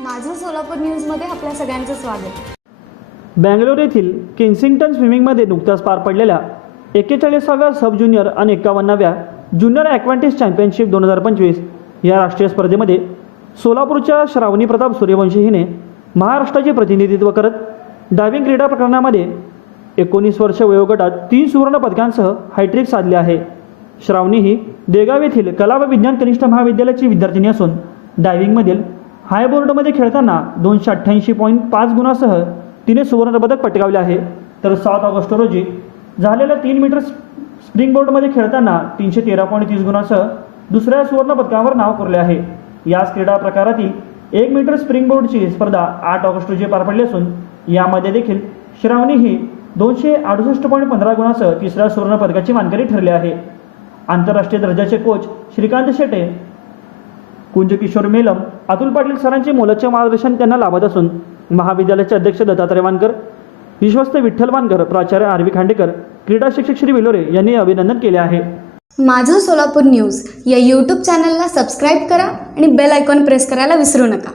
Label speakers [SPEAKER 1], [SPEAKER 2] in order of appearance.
[SPEAKER 1] माझं सोलापूर न्यूजमध्ये आपल्या सगळ्यांचं स्वागत.
[SPEAKER 2] बँगलोर येथील किन्सिंग्टन स्विमिंगमध्ये नुकत्याच पार पडलेल्या एक्केचाळीसाव्या सब ज्युनियर आणि एकावन्नाव्या ज्युनियर ॲक्वांटिस चॅम्पियनशिप दोन हजार पंचवीस या राष्ट्रीय स्पर्धेमध्ये सोलापूरच्या श्रावणी प्रताप सूर्यवंशी हिने महाराष्ट्राचे प्रतिनिधित्व करत डायव्हिंग क्रीडा प्रकरणामध्ये एकोणीस वर्ष वयोगटात तीन सुवर्ण पदकांसह हायट्रिक साधले आहे. श्रावणी ही देगाव येथील कला व विज्ञान कनिष्ठ महाविद्यालयाची विद्यार्थिनी असून डायव्हिंगमधील हाय बोर्डमध्ये खेळताना दोनशे अठ्ठ्याऐंशी पॉईंट पाच गुणासह तिने सुवर्णपदक पटकावले आहे. तर सात ऑगस्ट रोजी झालेल्या तीन मीटर स्प्रिंग बोर्डमध्ये खेळताना तीनशे तेरा पॉईंट तीस गुणासह दुसऱ्या सुवर्णपदकावर नाव कोरले आहे. याच क्रीडा प्रकारातील एक मीटर स्प्रिंग बोर्डची स्पर्धा आठ ऑगस्ट रोजी पार पडली असून यामध्ये देखील श्रावणी ही दोनशे अडुसष्ट पॉईंट पंधरा गुणासह तिसऱ्या सुवर्णपदकाची मानकरी ठरली आहे. आंतरराष्ट्रीय दर्जाचे कोच श्रीकांत शेटे कुंजकिशोर मेलम अतुल पाटील सरांचे मोलाचे मार्गदर्शन त्यांना लाभत असून महाविद्यालयाचे अध्यक्ष दत्तात्रय वानकर विश्वस्त विठ्ठल वानकर प्राचार्य आरवी खांडेकर क्रीडा शिक्षक श्री विलोरे यांनी अभिनंदन केले आहे.
[SPEAKER 1] माझं सोलापूर न्यूज या यूट्यूब चॅनलला सबस्क्राईब करा आणि बेल आयकॉन प्रेस करायला विसरू नका.